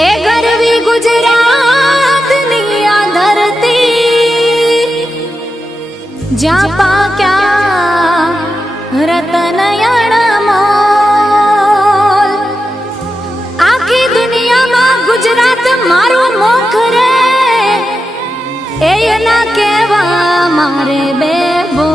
ए गरवी गुजरात निया धरती ज्या पाक्या रतन अणमोल आखी दुनिया में गुजरात मारू मुख रे ए ना केवा मारे बेबो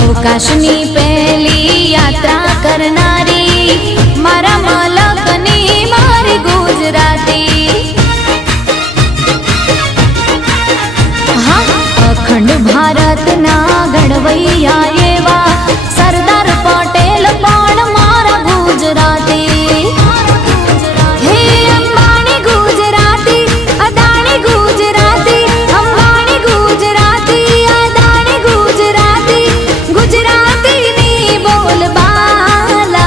अवकाशनी पहली यात्रा करनारी मारा मलकनी मारी गुजराती हाँ अखंड भारत ना घड़वैया एवा सरदार पटेल पण मारा गुजराती हे अंबानी गुजराती अदानी गुजराती अंबानी गुजराती अदानी गुजराती गुजराती नी बोल बाला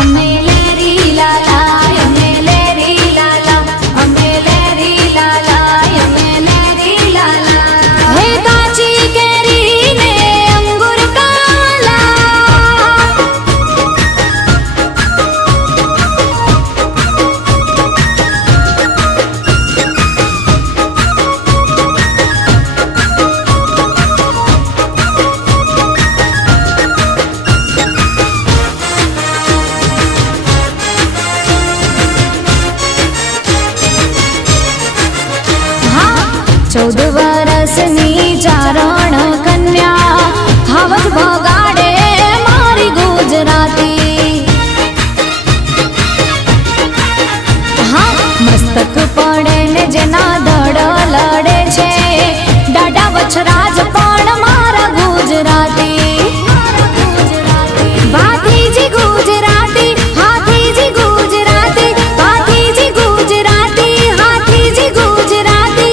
अमेलेरी लाला अमेलेरी लाला अमेलेरी लाला अमेलेरी लाला हे काची केरी ने अंगूर काला हाँ 14 वर्षनी चारण कन्या हावज भगाडे मारी गुजराती हाँ मस्तक पड़े ने जेना धड़ लड़े छे डाडा वछराज पण मारा गुजराती भातीजी गुजराती हाथीजी गुजराती भातीजी गुजराती हाथीजी गुजराती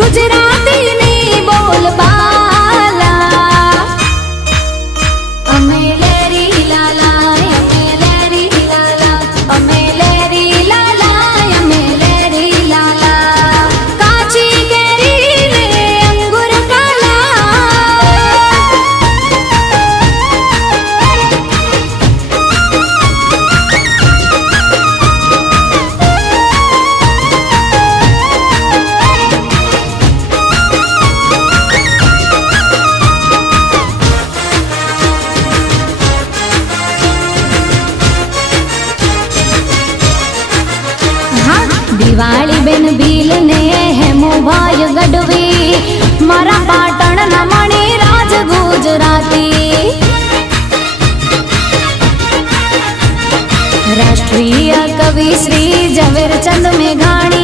गुजराती नी बोल बाला अमेलेरी लाला अमेलेरी लाला अमेलेरी लाला अमेलेरी लाला काची केरी ने अंगूर काला हाँ दिवाળી बेन भील ने हेमो भाई गढ़वी मारा पाटण ना मणि राज गुजराती राष्ट्रीय कवि श्री झवेरचंद मेघाणी